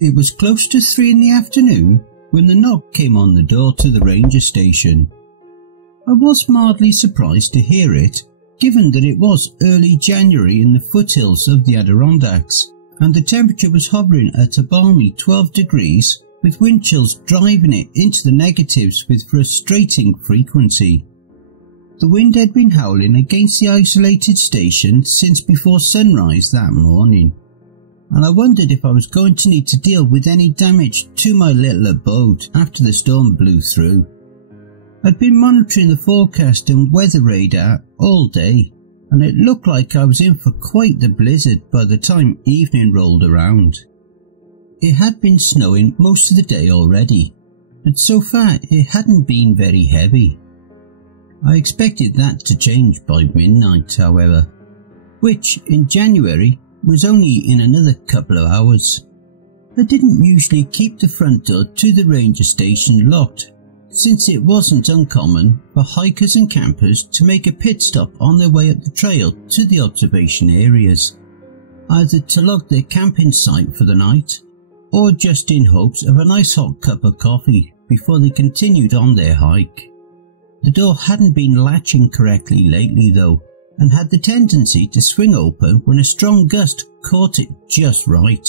It was close to 3 in the afternoon when the knock came on the door to the ranger station. I was mildly surprised to hear it, given that it was early January in the foothills of the Adirondacks, and the temperature was hovering at a balmy 12 degrees, with wind chills driving it into the negatives with frustrating frequency. The wind had been howling against the isolated station since before sunrise that morning, and I wondered if I was going to need to deal with any damage to my little abode after the storm blew through. I'd been monitoring the forecast and weather radar all day, and it looked like I was in for quite the blizzard by the time evening rolled around. It had been snowing most of the day already, but so far it hadn't been very heavy. I expected that to change by midnight, however, which in January was only in another couple of hours. I didn't usually keep the front door to the ranger station locked, since it wasn't uncommon for hikers and campers to make a pit stop on their way up the trail to the observation areas, either to log their camping site for the night, or just in hopes of a nice hot cup of coffee before they continued on their hike. The door hadn't been latching correctly lately though, and had the tendency to swing open when a strong gust caught it just right,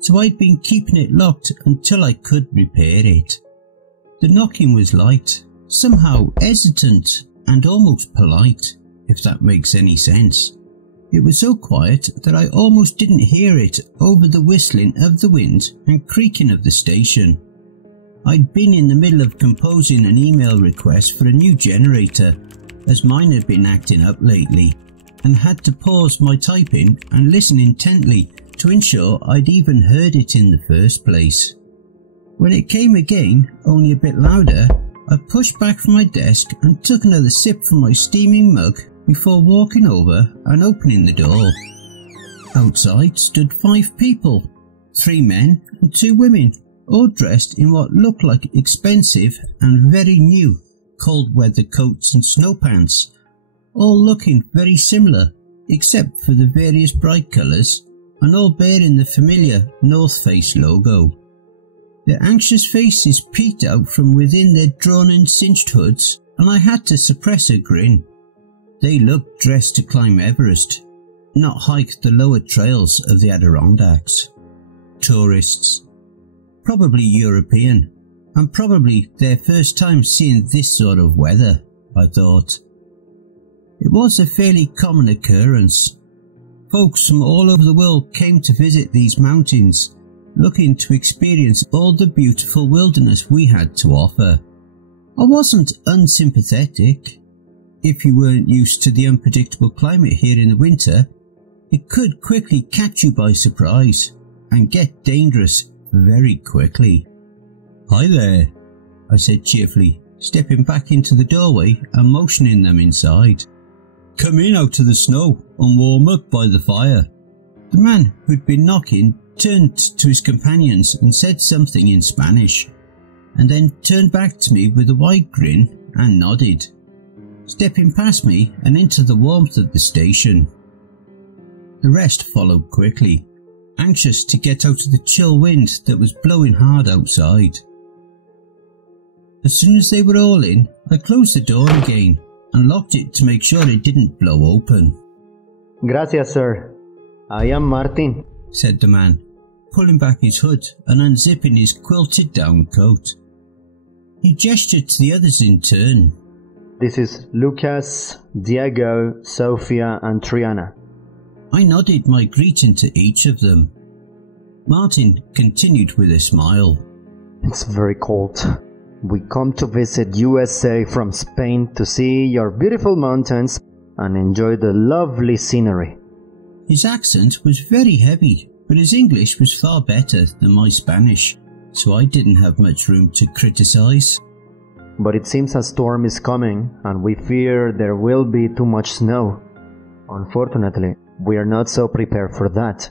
so I'd been keeping it locked until I could repair it. The knocking was light, somehow hesitant and almost polite, if that makes any sense. It was so quiet that I almost didn't hear it over the whistling of the wind and creaking of the station. I'd been in the middle of composing an email request for a new generator, as mine had been acting up lately, and had to pause my typing and listen intently to ensure I'd even heard it in the first place. When it came again, only a bit louder, I pushed back from my desk and took another sip from my steaming mug before walking over and opening the door. Outside stood 5 people, 3 men and 2 women, all dressed in what looked like expensive and very new cold weather coats and snow pants, all looking very similar except for the various bright colours, and all bearing the familiar North Face logo. Their anxious faces peeked out from within their drawn and cinched hoods, and I had to suppress a grin. They looked dressed to climb Everest, not hike the lower trails of the Adirondacks. Tourists. Probably European, and probably their first time seeing this sort of weather, I thought. It was a fairly common occurrence. Folks from all over the world came to visit these mountains, looking to experience all the beautiful wilderness we had to offer. I wasn't unsympathetic. If you weren't used to the unpredictable climate here in the winter, it could quickly catch you by surprise and get dangerous very quickly. "Hi there," I said cheerfully, stepping back into the doorway and motioning them inside. "Come in out of the snow and warm up by the fire." The man who'd been knocking turned to his companions and said something in Spanish, and then turned back to me with a wide grin and nodded, stepping past me and into the warmth of the station. The rest followed quickly, anxious to get out of the chill wind that was blowing hard outside. As soon as they were all in, I closed the door again and locked it to make sure it didn't blow open. "Gracias, sir. I am Martin," said the man, pulling back his hood and unzipping his quilted down coat. He gestured to the others in turn. "This is Lucas, Diego, Sofia and Triana." I nodded my greeting to each of them. Martin continued with a smile. "It's very cold. We come to visit USA from Spain to see your beautiful mountains and enjoy the lovely scenery." His accent was very heavy, but his English was far better than my Spanish, so I didn't have much room to criticize. "But it seems a storm is coming and we fear there will be too much snow. Unfortunately, we are not so prepared for that."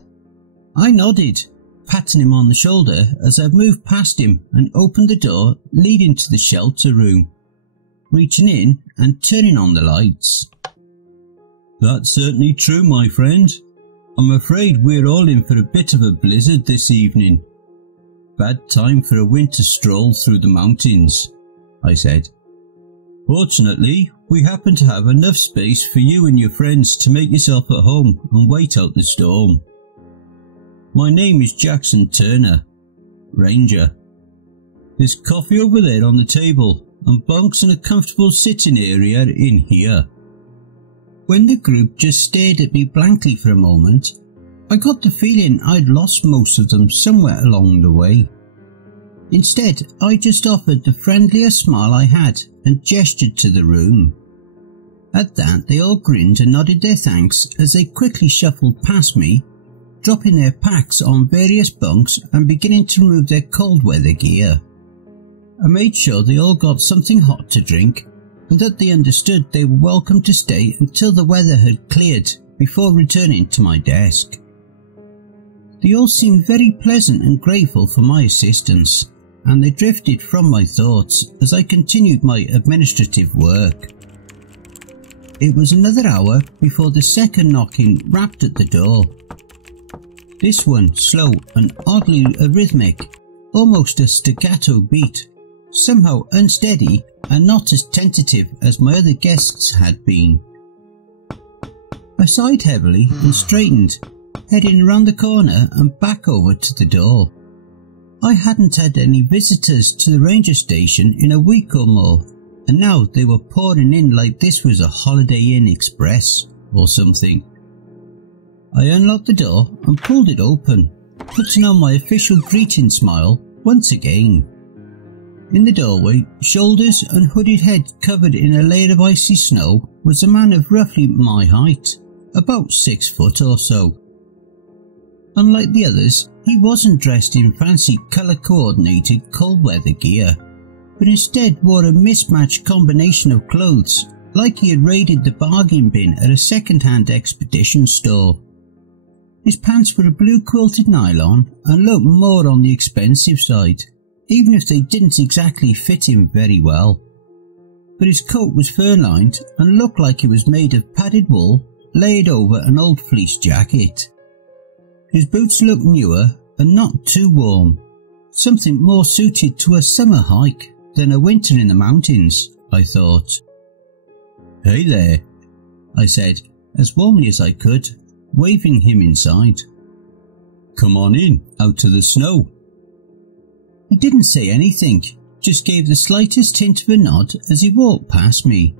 I nodded, patting him on the shoulder as I moved past him and opened the door leading to the shelter room, reaching in and turning on the lights. "That's certainly true, my friend. I'm afraid we're all in for a bit of a blizzard this evening. Bad time for a winter stroll through the mountains, I said. Fortunately, we happen to have enough space for you and your friends to make yourself at home and wait out the storm. My name is Jackson Turner, Ranger. There's coffee over there on the table and bunks and a comfortable sitting area in here. When the group just stared at me blankly for a moment, I got the feeling I'd lost most of them somewhere along the way. Instead, I just offered the friendliest smile I had and gestured to the room. At that, they all grinned and nodded their thanks as they quickly shuffled past me, dropping their packs on various bunks and beginning to remove their cold weather gear. I made sure they all got something hot to drink and that they understood they were welcome to stay until the weather had cleared before returning to my desk. They all seemed very pleasant and grateful for my assistance, and they drifted from my thoughts as I continued my administrative work. It was another hour before the second knocking rapped at the door. This one slow and oddly rhythmic, almost a staccato beat, somehow unsteady and not as tentative as my other guests had been. I sighed heavily and straightened, heading around the corner and back over to the door. I hadn't had any visitors to the ranger station in a week or more, and now they were pouring in like this was a Holiday Inn Express or something. I unlocked the door and pulled it open, putting on my official greeting smile once again. In the doorway, shoulders and hooded head covered in a layer of icy snow, was a man of roughly my height, about 6 foot or so. Unlike the others, he wasn't dressed in fancy colour-coordinated cold weather gear, but instead wore a mismatched combination of clothes, like he had raided the bargain bin at a second-hand expedition store. His pants were a blue quilted nylon and looked more on the expensive side, even if they didn't exactly fit him very well. But his coat was fur-lined and looked like it was made of padded wool laid over an old fleece jacket. His boots looked newer and not too warm, something more suited to a summer hike than a winter in the mountains, I thought. "Hey there," I said, as warmly as I could, waving him inside. "Come on in, out of the snow." He didn't say anything, just gave the slightest hint of a nod as he walked past me.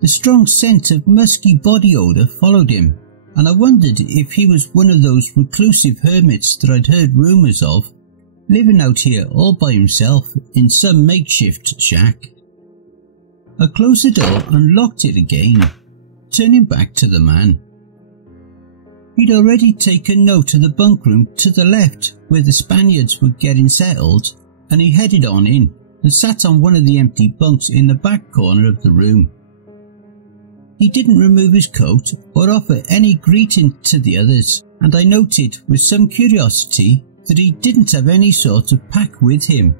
The strong scent of musky body odour followed him, and I wondered if he was one of those reclusive hermits that I'd heard rumours of, living out here all by himself in some makeshift shack. I closed the door and locked it again, turning back to the man. He'd already taken note of the bunk room to the left where the Spaniards were getting settled, and he headed on in and sat on one of the empty bunks in the back corner of the room. He didn't remove his coat or offer any greeting to the others, and I noted with some curiosity that he didn't have any sort of pack with him,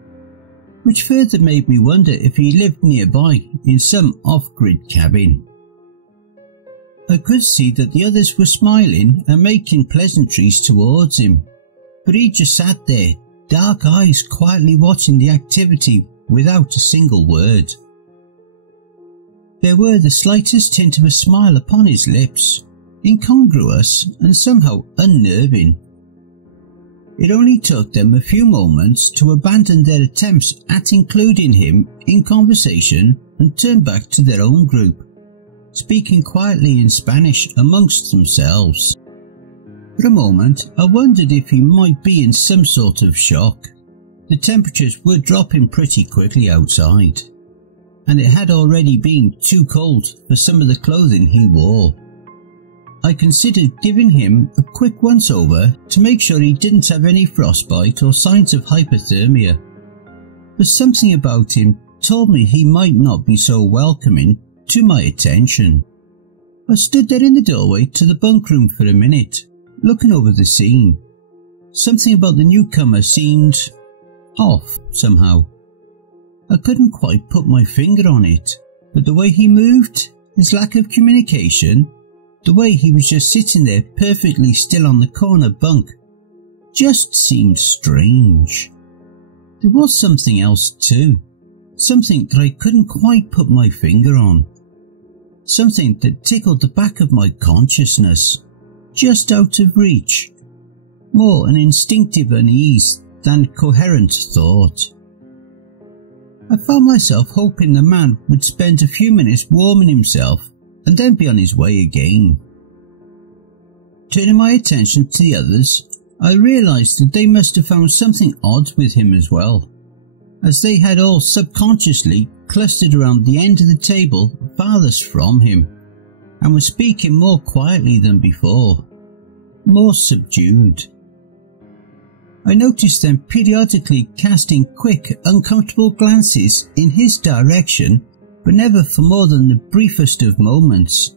which further made me wonder if he lived nearby in some off-grid cabin. I could see that the others were smiling and making pleasantries towards him, but he just sat there, dark eyes quietly watching the activity without a single word. There were the slightest hint of a smile upon his lips, incongruous and somehow unnerving. It only took them a few moments to abandon their attempts at including him in conversation and turn back to their own group, speaking quietly in Spanish amongst themselves. For a moment I wondered if he might be in some sort of shock. The temperatures were dropping pretty quickly outside, and it had already been too cold for some of the clothing he wore. I considered giving him a quick once-over to make sure he didn't have any frostbite or signs of hypothermia, but something about him told me he might not be so welcoming to my attention. I stood there in the doorway to the bunk room for a minute, looking over the scene. Something about the newcomer seemed off somehow. I couldn't quite put my finger on it, but the way he moved, his lack of communication, The way he was just sitting there perfectly still on the corner bunk just seemed strange. There was something else too, something that I couldn't quite put my finger on. Something that tickled the back of my consciousness, just out of reach. More an instinctive unease than coherent thought. I found myself hoping the man would spend a few minutes warming himself and then be on his way again. Turning my attention to the others, I realised that they must have found something odd with him as well, as they had all subconsciously clustered around the end of the table farthest from him, and were speaking more quietly than before, more subdued. I noticed them periodically casting quick, uncomfortable glances in his direction, but never for more than the briefest of moments,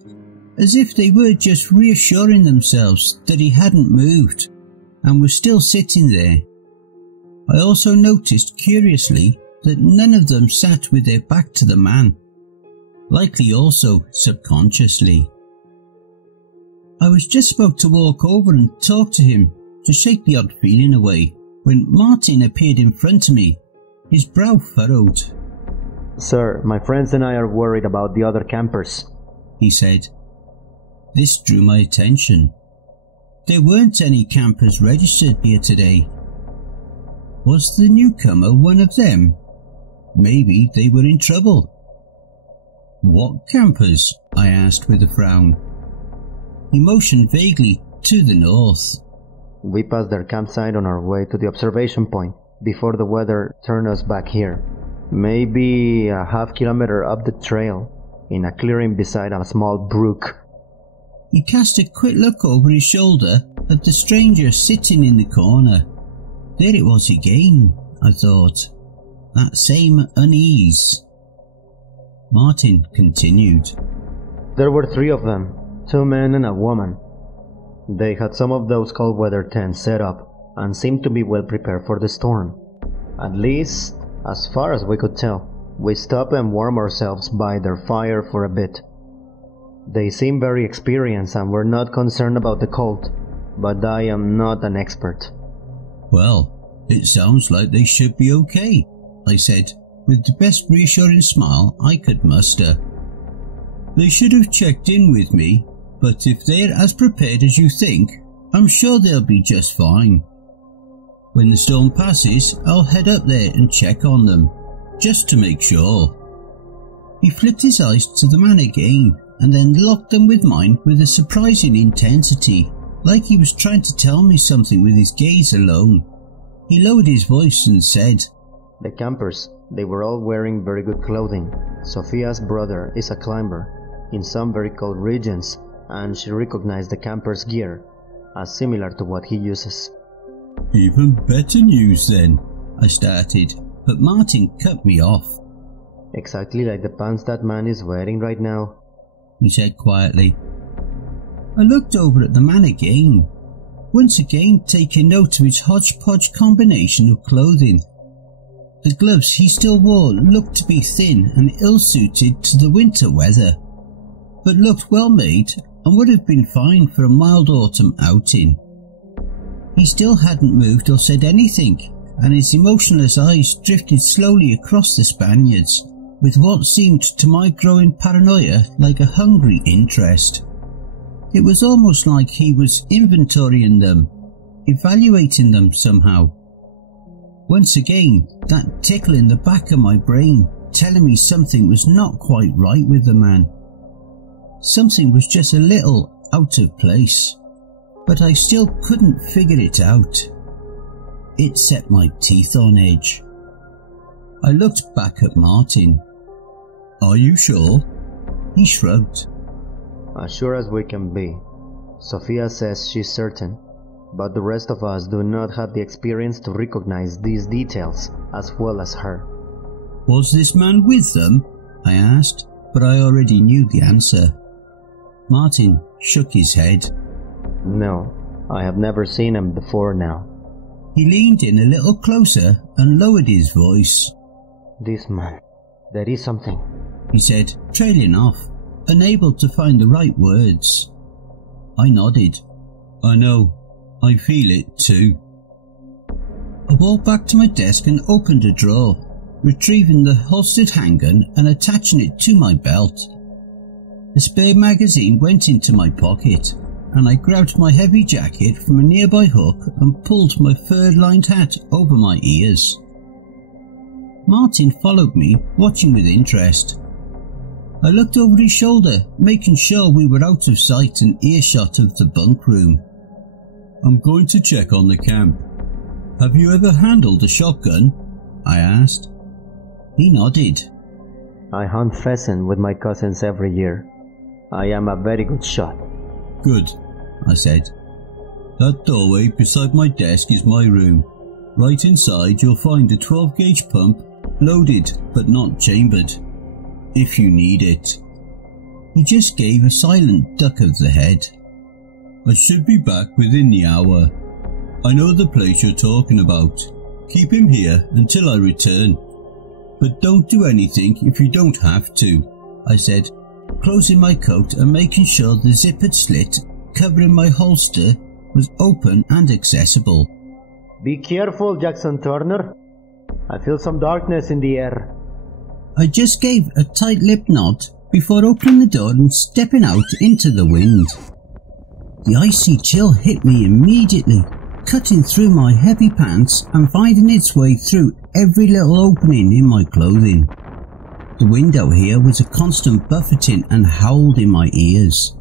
as if they were just reassuring themselves that he hadn't moved and was still sitting there. I also noticed curiously that none of them sat with their back to the man, likely also subconsciously. I was just about to walk over and talk to him to shake the odd feeling away when Martin appeared in front of me, his brow furrowed. "Sir, my friends and I are worried about the other campers," he said. This drew my attention. There weren't any campers registered here today. Was the newcomer one of them? Maybe they were in trouble. "What campers?" I asked with a frown. He motioned vaguely to the north. "We passed their campsite on our way to the observation point before the weather turned us back here. Maybe a half-kilometer up the trail, in a clearing beside a small brook." He cast a quick look over his shoulder at the stranger sitting in the corner. There it was again, I thought. That same unease. Martin continued. "There were 3 of them, 2 men and a woman. They had some of those cold weather tents set up and seemed to be well prepared for the storm. At least, as far as we could tell. We stopped and warmed ourselves by their fire for a bit. They seemed very experienced and were not concerned about the cold, but I am not an expert." "Well, it sounds like they should be okay," I said, with the best reassuring smile I could muster. "They should have checked in with me, but if they're as prepared as you think, I'm sure they'll be just fine. When the storm passes, I'll head up there and check on them, just to make sure." He flipped his eyes to the man again, and then locked them with mine with a surprising intensity, like he was trying to tell me something with his gaze alone. He lowered his voice and said, "The campers, they were all wearing very good clothing. Sophia's brother is a climber in some very cold regions, and she recognized the camper's gear as similar to what he uses." "Even better news then," I started, but Martin cut me off. "Exactly like the pants that man is wearing right now," he said quietly. I looked over at the man again, once again taking note of his hodgepodge combination of clothing. The gloves he still wore looked to be thin and ill-suited to the winter weather, but looked well made and would have been fine for a mild autumn outing. He still hadn't moved or said anything, and his emotionless eyes drifted slowly across the Spaniards, with what seemed to my growing paranoia like a hungry interest. It was almost like he was inventorying them, evaluating them somehow. Once again, that tickle in the back of my brain telling me something was not quite right with the man. Something was just a little out of place, but I still couldn't figure it out. It set my teeth on edge. I looked back at Martin. "Are you sure?" He shrugged. "As sure as we can be. Sophia says she's certain, but the rest of us do not have the experience to recognize these details as well as her." "Was this man with them?" I asked, but I already knew the answer. Martin shook his head. "No, I have never seen him before now." He leaned in a little closer and lowered his voice. "This man, there is something," he said, trailing off, unable to find the right words. I nodded. I know. I feel it too. I walked back to my desk and opened a drawer, retrieving the holstered handgun and attaching it to my belt. A spare magazine went into my pocket, and I grabbed my heavy jacket from a nearby hook and pulled my fur-lined hat over my ears. Martin followed me, watching with interest. I looked over his shoulder, making sure we were out of sight and earshot of the bunk room. I'm going to check on the camp. Have you ever handled a shotgun? I asked. He nodded. I hunt pheasant with my cousins every year. I am a very good shot. Good, I said. That doorway beside my desk is my room. Right inside you'll find a 12-gauge pump, loaded but not chambered, if you need it. He just gave a silent duck of the head. I should be back within the hour. I know the place you're talking about. Keep him here until I return. But don't do anything if you don't have to, I said, closing my coat and making sure the zippered slit covering my holster was open and accessible. Be careful, Jackson Turner. I feel some darkness in the air. I just gave a tight-lipped nod before opening the door and stepping out into the wind. The icy chill hit me immediately, cutting through my heavy pants and finding its way through every little opening in my clothing. The wind out here was a constant buffeting and howled in my ears.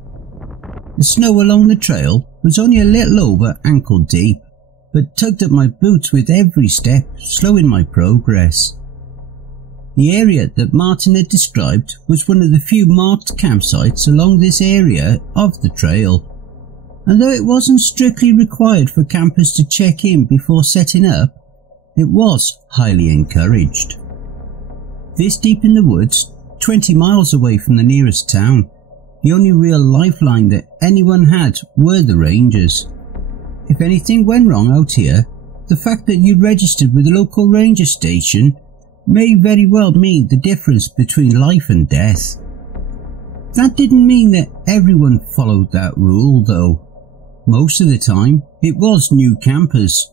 The snow along the trail was only a little over ankle deep, but tugged at my boots with every step, slowing my progress. The area that Martin had described was one of the few marked campsites along this area of the trail, and though it wasn't strictly required for campers to check in before setting up, it was highly encouraged. This deep in the woods, 20 miles away from the nearest town, the only real lifeline that anyone had were the rangers. If anything went wrong out here, the fact that you'd registered with the local ranger station may very well mean the difference between life and death. That didn't mean that everyone followed that rule though. Most of the time, it was new campers,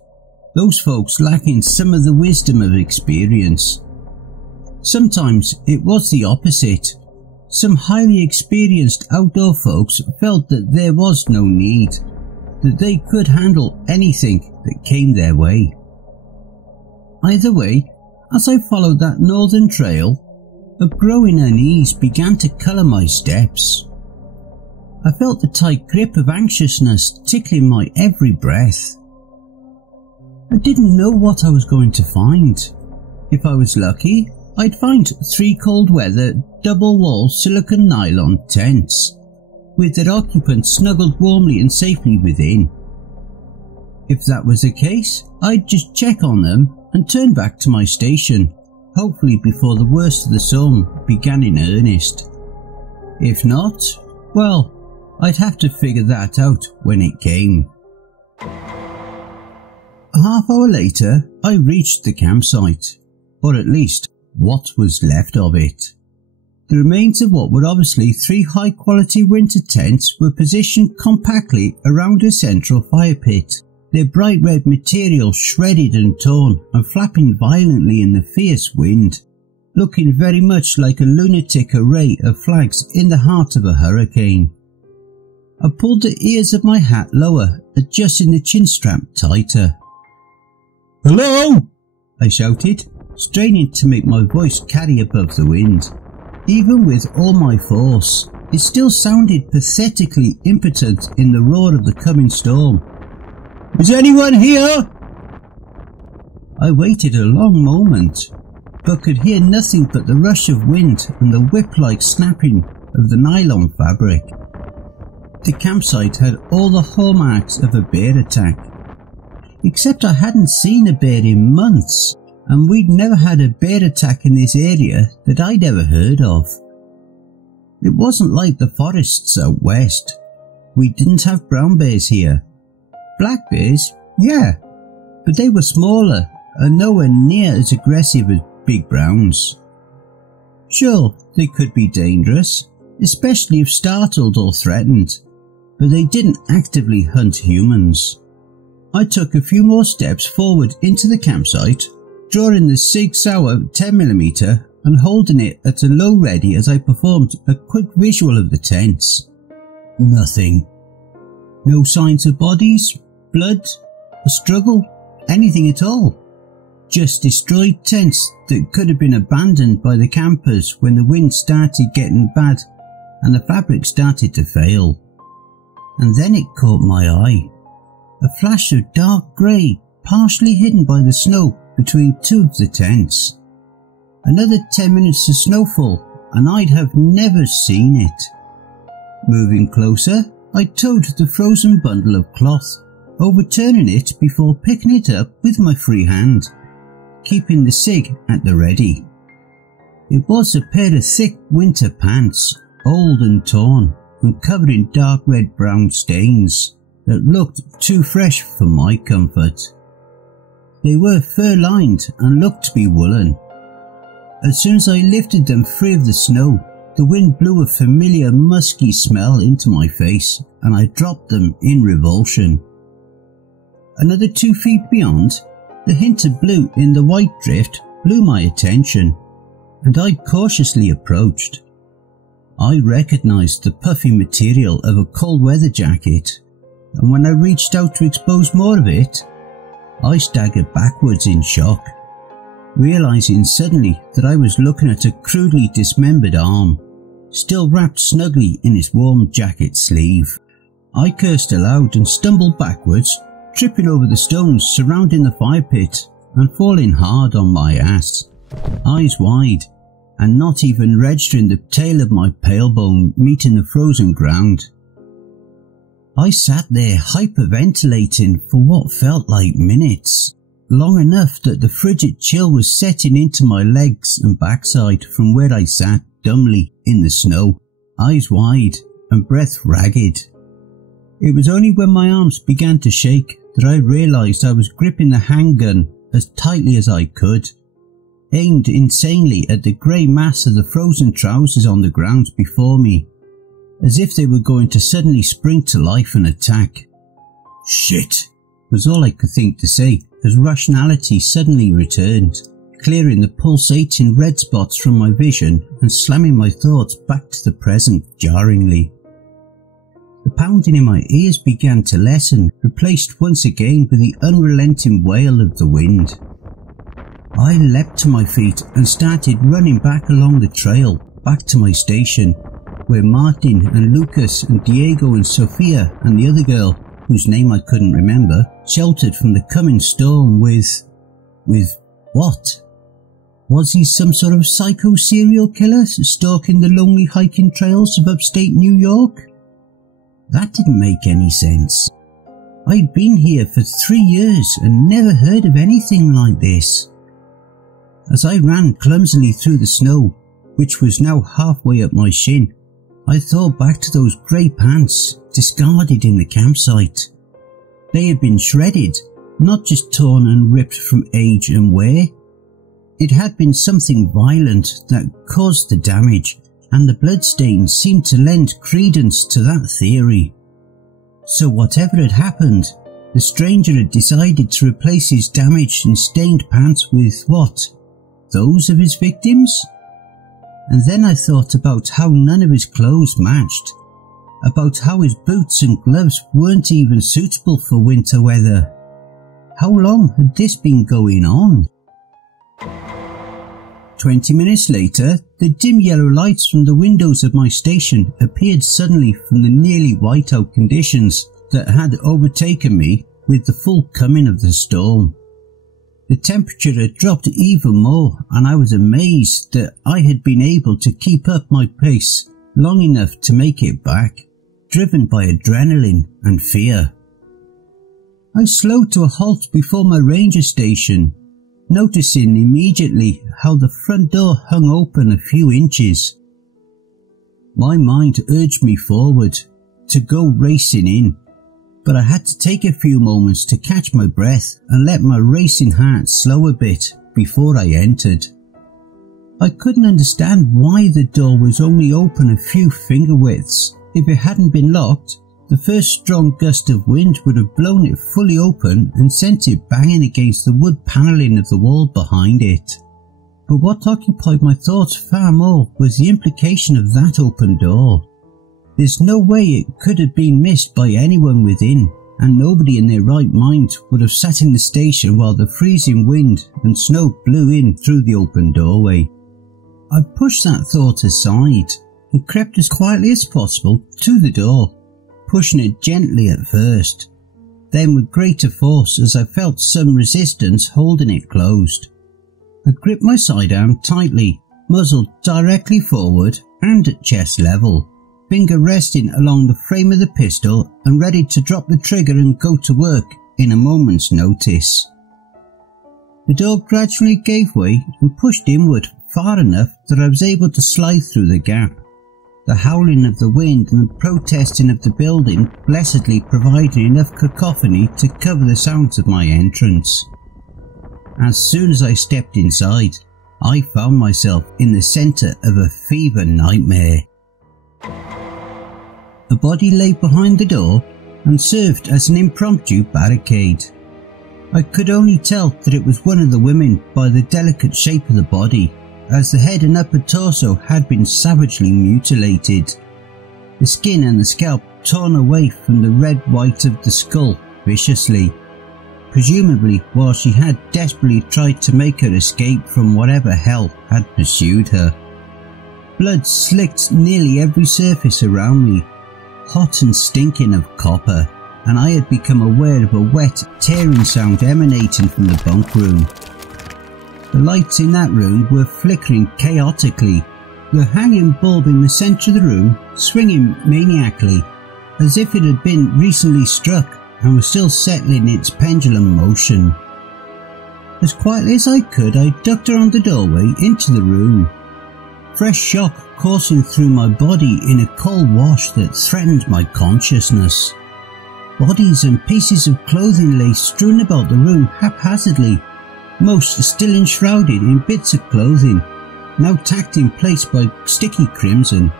those folks lacking some of the wisdom of experience. Sometimes it was the opposite. Some highly experienced outdoor folks felt that there was no need, that they could handle anything that came their way. Either way, as I followed that northern trail, a growing unease began to colour my steps. I felt the tight grip of anxiousness tickling my every breath. I didn't know what I was going to find. If I was lucky, I'd find 3 cold weather double-wall silicone nylon tents, with their occupants snuggled warmly and safely within. If that was the case, I'd just check on them and turn back to my station, hopefully before the worst of the storm began in earnest. If not, well, I'd have to figure that out when it came. A half hour later, I reached the campsite, or at least what was left of it. The remains of what were obviously 3 high-quality winter tents were positioned compactly around a central fire pit, their bright red material shredded and torn and flapping violently in the fierce wind, looking very much like a lunatic array of flags in the heart of a hurricane. I pulled the ears of my hat lower, adjusting the chin strap tighter. "Hello!" I shouted, straining to make my voice carry above the wind. Even with all my force, it still sounded pathetically impotent in the roar of the coming storm. "Is anyone here?" I waited a long moment, but could hear nothing but the rush of wind and the whip-like snapping of the nylon fabric. The campsite had all the hallmarks of a bear attack, except I hadn't seen a bear in months, and we'd never had a bear attack in this area that I'd ever heard of. It wasn't like the forests out west. We didn't have brown bears here. Black bears, yeah, but they were smaller and nowhere near as aggressive as big browns. Sure, they could be dangerous, especially if startled or threatened, but they didn't actively hunt humans. I took a few more steps forward into the campsite, drawing the Sig Sauer 10mm and holding it at a low ready as I performed a quick visual of the tents. Nothing. No signs of bodies, blood, a struggle, anything at all. Just destroyed tents that could have been abandoned by the campers when the wind started getting bad and the fabric started to fail. And then it caught my eye. A flash of dark grey, partially hidden by the snow between two of the tents. Another 10 minutes of snowfall, and I'd have never seen it. Moving closer, I towed the frozen bundle of cloth, overturning it before picking it up with my free hand, keeping the Sig at the ready. It was a pair of thick winter pants, old and torn, and covered in dark red-brown stains that looked too fresh for my comfort. They were fur-lined and looked to be woolen. As soon as I lifted them free of the snow, the wind blew a familiar musky smell into my face, and I dropped them in revulsion. Another 2 feet beyond, the hint of blue in the white drift blew my attention, and I cautiously approached. I recognised the puffy material of a cold weather jacket, and when I reached out to expose more of it, I staggered backwards in shock, realising suddenly that I was looking at a crudely dismembered arm, still wrapped snugly in its warm jacket sleeve. I cursed aloud and stumbled backwards, tripping over the stones surrounding the fire pit and falling hard on my ass, eyes wide, and not even registering the tail of my pale bone meeting the frozen ground. I sat there hyperventilating for what felt like minutes, long enough that the frigid chill was setting into my legs and backside from where I sat dumbly in the snow, eyes wide and breath ragged. It was only when my arms began to shake that I realised I was gripping the handgun as tightly as I could, aimed insanely at the grey mass of the frozen trousers on the ground before me, as if they were going to suddenly spring to life and attack. Shit, was all I could think to say as rationality suddenly returned, clearing the pulsating red spots from my vision and slamming my thoughts back to the present jarringly. The pounding in my ears began to lessen, replaced once again with the unrelenting wail of the wind. I leapt to my feet and started running back along the trail, back to my station, where Martin and Lucas and Diego and Sofia and the other girl, whose name I couldn't remember, sheltered from the coming storm with what? Was he some sort of psycho serial killer stalking the lonely hiking trails of upstate New York? That didn't make any sense. I'd been here for 3 years and never heard of anything like this. As I ran clumsily through the snow, which was now halfway up my shin, I thought back to those grey pants, discarded in the campsite. They had been shredded, not just torn and ripped from age and wear. It had been something violent that caused the damage, and the bloodstains seemed to lend credence to that theory. So whatever had happened, the stranger had decided to replace his damaged and stained pants with what? Those of his victims? And then I thought about how none of his clothes matched, about how his boots and gloves weren't even suitable for winter weather. How long had this been going on? 20 minutes later, the dim yellow lights from the windows of my station appeared suddenly from the nearly whiteout conditions that had overtaken me with the full coming of the storm. The temperature had dropped even more, and I was amazed that I had been able to keep up my pace long enough to make it back, driven by adrenaline and fear. I slowed to a halt before my ranger station, noticing immediately how the front door hung open a few inches. My mind urged me forward, to go racing in, but I had to take a few moments to catch my breath and let my racing heart slow a bit before I entered. I couldn't understand why the door was only open a few finger widths. If it hadn't been locked, The first strong gust of wind would have blown it fully open and sent it banging against the wood panelling of the wall behind it. But what occupied my thoughts far more was the implication of that open door. There's no way it could have been missed by anyone within, and nobody in their right mind would have sat in the station while the freezing wind and snow blew in through the open doorway. I pushed that thought aside and crept as quietly as possible to the door, pushing it gently at first, then with greater force as I felt some resistance holding it closed. I gripped my sidearm tightly, muzzle directly forward and at chest level, finger resting along the frame of the pistol and ready to drop the trigger and go to work in a moment's notice. The door gradually gave way and pushed inward far enough that I was able to slide through the gap. The howling of the wind and the protesting of the building blessedly provided enough cacophony to cover the sounds of my entrance. As soon as I stepped inside, I found myself in the centre of a fever nightmare. A body lay behind the door and served as an impromptu barricade. I could only tell that it was one of the women by the delicate shape of the body, as the head and upper torso had been savagely mutilated, the skin and the scalp torn away from the red white of the skull viciously, presumably while she had desperately tried to make her escape from whatever hell had pursued her. Blood slicked nearly every surface around me, hot and stinking of copper, and I had become aware of a wet, tearing sound emanating from the bunk room. The lights in that room were flickering chaotically, the hanging bulb in the centre of the room swinging maniacally, as if it had been recently struck and was still settling its pendulum motion. As quietly as I could, I ducked around the doorway into the room, fresh shock coursing through my body in a cold wash that threatened my consciousness. Bodies and pieces of clothing lay strewn about the room haphazardly, most still enshrouded in bits of clothing, now tacked in place by sticky crimson.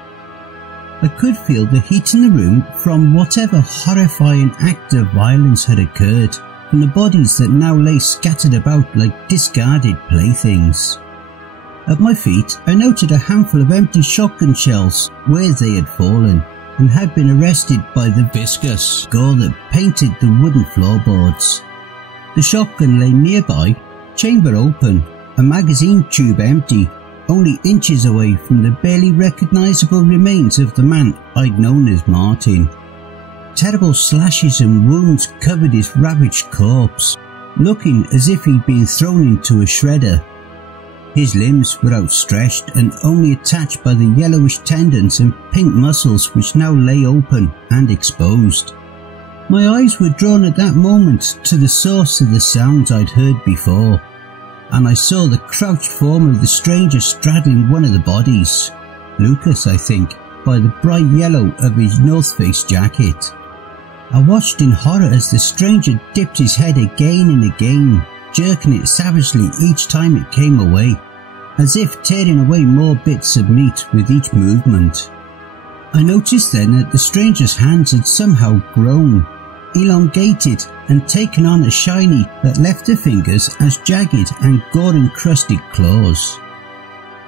I could feel the heat in the room from whatever horrifying act of violence had occurred, from the bodies that now lay scattered about like discarded playthings. At my feet I noted a handful of empty shotgun shells where they had fallen, and had been arrested by the viscous gore that painted the wooden floorboards. The shotgun lay nearby, chamber open, a magazine tube empty, only inches away from the barely recognisable remains of the man I'd known as Martin. Terrible slashes and wounds covered his ravaged corpse, looking as if he'd been thrown into a shredder. His limbs were outstretched and only attached by the yellowish tendons and pink muscles which now lay open and exposed. My eyes were drawn at that moment to the source of the sounds I'd heard before, and I saw the crouched form of the stranger straddling one of the bodies, Lucas I think, by the bright yellow of his North Face jacket. I watched in horror as the stranger dipped his head again and again, jerking it savagely each time it came away, as if tearing away more bits of meat with each movement. I noticed then that the stranger's hands had somehow grown, elongated and taken on a shiny that left the fingers as jagged and gore-encrusted claws.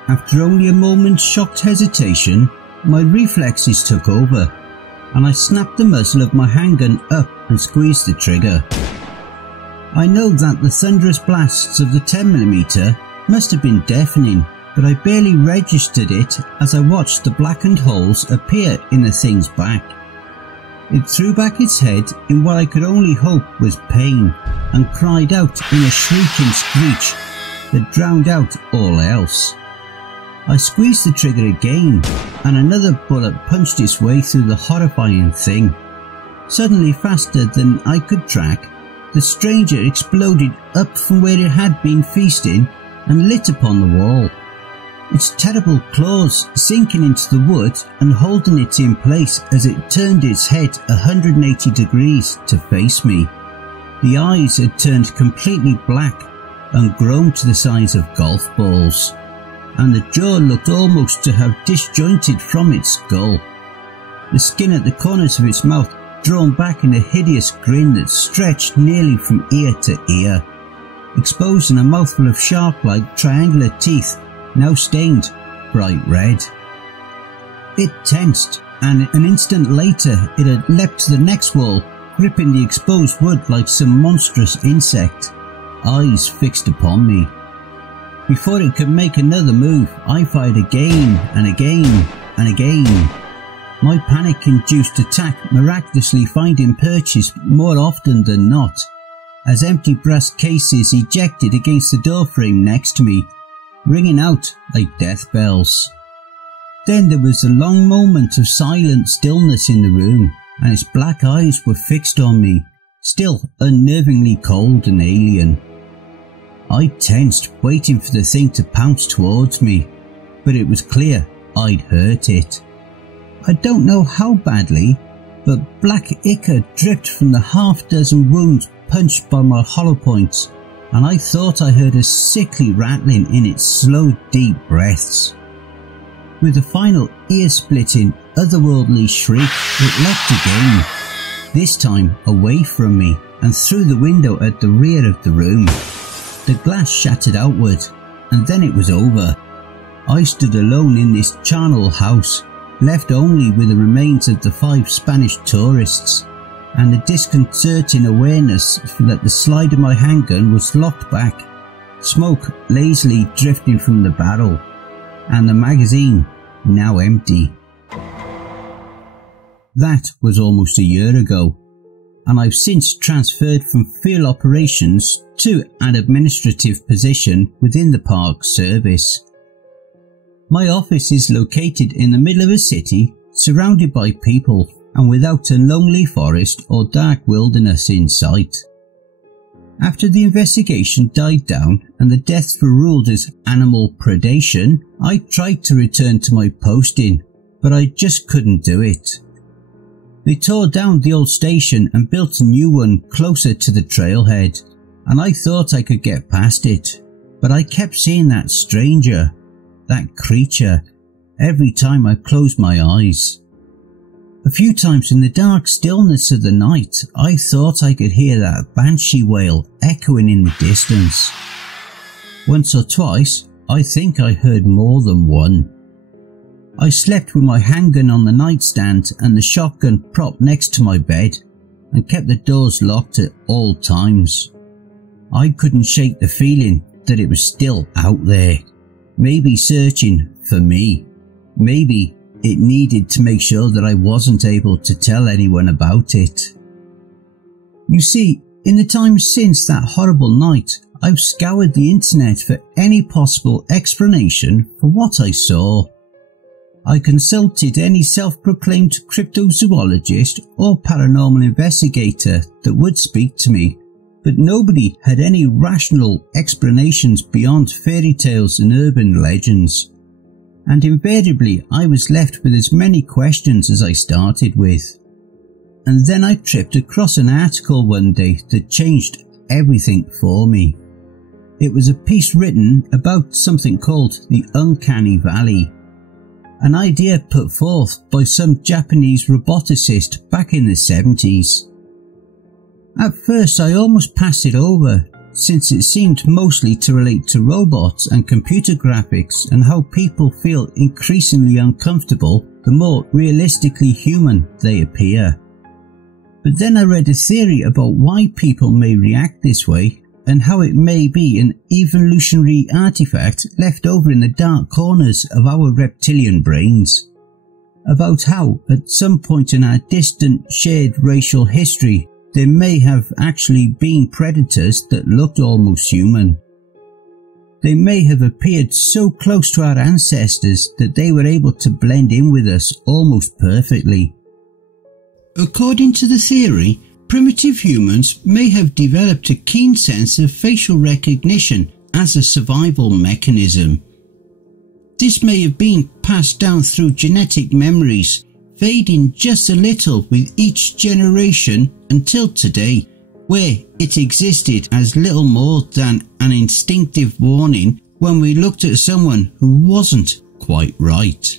After only a moment's shocked hesitation, my reflexes took over, and I snapped the muzzle of my handgun up and squeezed the trigger. I know that the thunderous blasts of the 10mm must have been deafening, but I barely registered it as I watched the blackened holes appear in the thing's back. It threw back its head in what I could only hope was pain, and cried out in a shrieking screech that drowned out all else. I squeezed the trigger again, and another bullet punched its way through the horrifying thing. Suddenly, faster than I could track, the stranger exploded up from where it had been feasting and lit upon the wall, its terrible claws sinking into the wood and holding it in place as it turned its head 180 degrees to face me. The eyes had turned completely black and grown to the size of golf balls, and the jaw looked almost to have disjointed from its skull. The skin at the corners of its mouth drawn back in a hideous grin that stretched nearly from ear to ear, exposing a mouthful of shark-like triangular teeth, now stained bright red. It tensed, and an instant later it had leapt to the next wall, gripping the exposed wood like some monstrous insect, eyes fixed upon me. Before it could make another move, I fired again and again and again. My panic-induced attack miraculously finding purchase more often than not, as empty brass cases ejected against the doorframe next to me, ringing out like death bells. Then there was a long moment of silent stillness in the room, and its black eyes were fixed on me, still unnervingly cold and alien. I tensed, waiting for the thing to pounce towards me, but it was clear I'd hurt it. I don't know how badly, but black ichor dripped from the half-dozen wounds punched by my hollow points, and I thought I heard a sickly rattling in its slow, deep breaths. With a final ear-splitting, otherworldly shriek, it leapt again, this time away from me and through the window at the rear of the room. The glass shattered outward, and then it was over. I stood alone in this charnel house, left only with the remains of the 5 Spanish tourists, and the disconcerting awareness that the slide of my handgun was locked back, smoke lazily drifting from the barrel, and the magazine now empty. That was almost a year ago, and I've since transferred from field operations to an administrative position within the park service. My office is located in the middle of a city, surrounded by people, and without a lonely forest or dark wilderness in sight. After the investigation died down and the deaths were ruled as animal predation, I tried to return to my posting, but I just couldn't do it. They tore down the old station and built a new one closer to the trailhead, and I thought I could get past it, but I kept seeing that stranger, that creature, every time I closed my eyes. A few times in the dark stillness of the night, I thought I could hear that banshee wail echoing in the distance. Once or twice, I think I heard more than one. I slept with my handgun on the nightstand and the shotgun propped next to my bed, and kept the doors locked at all times. I couldn't shake the feeling that it was still out there, maybe searching for me. Maybe it needed to make sure that I wasn't able to tell anyone about it. You see, in the time since that horrible night, I've scoured the internet for any possible explanation for what I saw. I consulted any self-proclaimed cryptozoologist or paranormal investigator that would speak to me, but nobody had any rational explanations beyond fairy tales and urban legends. And invariably I was left with as many questions as I started with. And then I tripped across an article one day that changed everything for me. It was a piece written about something called the Uncanny Valley, an idea put forth by some Japanese roboticist back in the 70s. At first I almost passed it over, since it seemed mostly to relate to robots and computer graphics and how people feel increasingly uncomfortable the more realistically human they appear. But then I read a theory about why people may react this way, and how it may be an evolutionary artifact left over in the dark corners of our reptilian brains. About how, at some point in our distant shared racial history, there may have actually been predators that looked almost human. They may have appeared so close to our ancestors that they were able to blend in with us almost perfectly. According to the theory, primitive humans may have developed a keen sense of facial recognition as a survival mechanism. This may have been passed down through genetic memories, fading just a little with each generation until today, where it existed as little more than an instinctive warning when we looked at someone who wasn't quite right.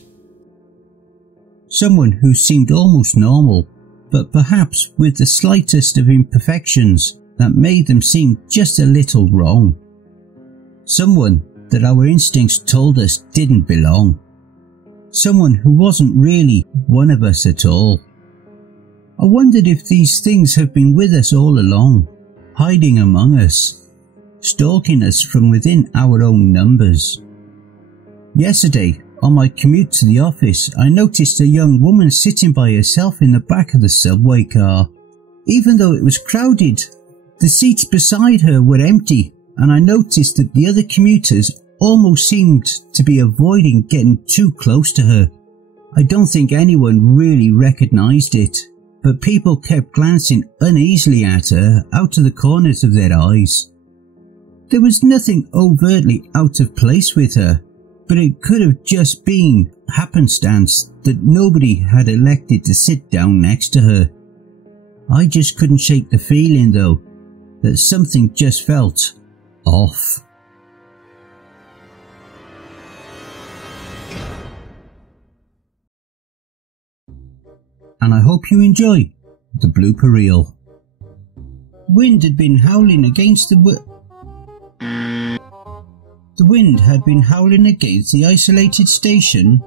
Someone who seemed almost normal, but perhaps with the slightest of imperfections that made them seem just a little wrong. Someone that our instincts told us didn't belong. Someone who wasn't really one of us at all. I wondered if these things have been with us all along, hiding among us, stalking us from within our own numbers. Yesterday, on my commute to the office, I noticed a young woman sitting by herself in the back of the subway car. Even though it was crowded, the seats beside her were empty, and I noticed that the other commuters almost seemed to be avoiding getting too close to her. I don't think anyone really recognised it, but people kept glancing uneasily at her out of the corners of their eyes. There was nothing overtly out of place with her, but it could have just been happenstance that nobody had elected to sit down next to her. I just couldn't shake the feeling though, that something just felt off. And I hope you enjoy the blooper reel. Wind had been howling against the wind had been howling against the isolated station,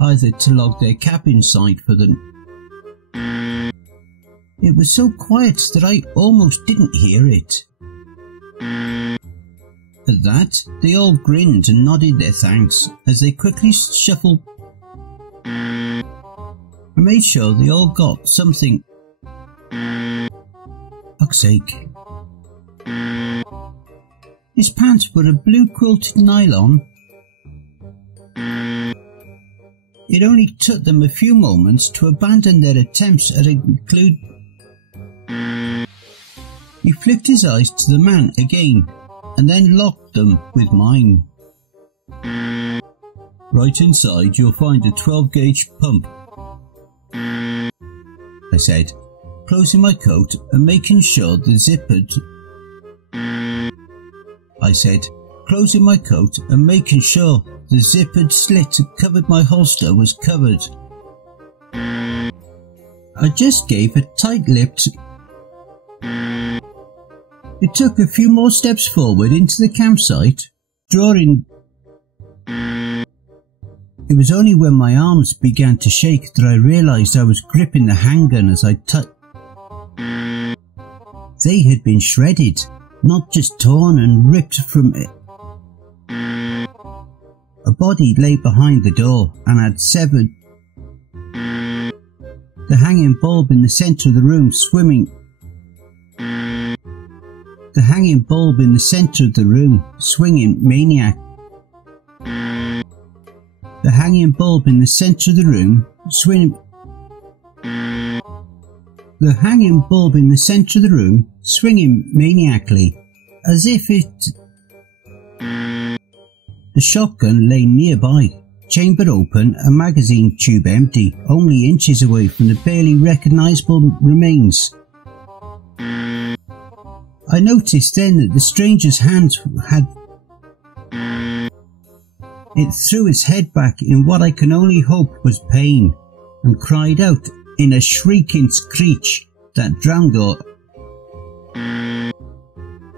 either to log their cabin site for the... It was so quiet that I almost didn't hear it. At that, they all grinned and nodded their thanks as they quickly shuffled. I made sure they all got something. Fuck's sake. His pants were a blue quilted nylon. It only took them a few moments to abandon their attempts at include. He flicked his eyes to the man again, and then locked them with mine. Right inside you'll find a 12-gauge pump, I said, closing my coat and making sure the zippered. Slit that covered my holster was covered. I just gave a tight-lipped. It took a few more steps forward into the campsite, drawing. It was only when my arms began to shake that I realised I was gripping the handgun as I They had been shredded, not just torn and ripped from it. A body lay behind the door and had severed the hanging bulb in the centre of the room swimming. The hanging bulb in the centre of the room swinging maniac. The hanging bulb in the centre of the room swinging. The hanging bulb in the centre of the room swinging maniacally, as if it. The shotgun lay nearby, chamber open, a magazine tube empty, only inches away from the barely recognisable remains. I noticed then that the stranger's hand had. It threw its head back in what I can only hope was pain, and cried out in a shrieking screech that drowned all.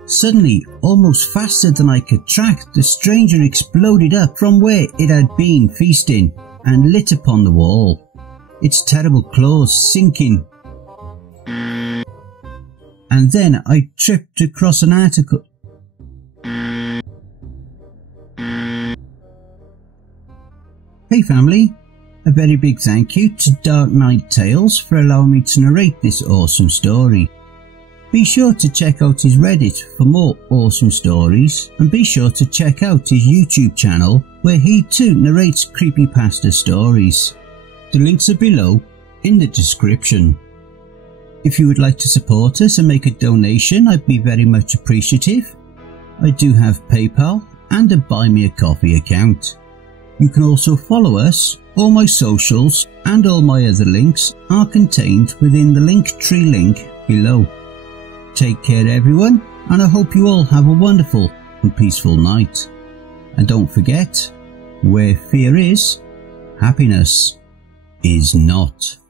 Suddenly, almost faster than I could track, the stranger exploded up from where it had been feasting and lit upon the wall, its terrible claws sinking. And then I tripped across an article. Hey family, a very big thank you to DarkNightTales for allowing me to narrate this awesome story. Be sure to check out his Reddit for more awesome stories, and be sure to check out his YouTube channel where he too narrates creepypasta stories. The links are below in the description. If you would like to support us and make a donation, I'd be very much appreciative. I do have PayPal and a Buy Me a Coffee account. You can also follow us. All my socials and all my other links are contained within the Linktree link below. Take care everyone, and I hope you all have a wonderful and peaceful night. And don't forget, where fear is, happiness is not.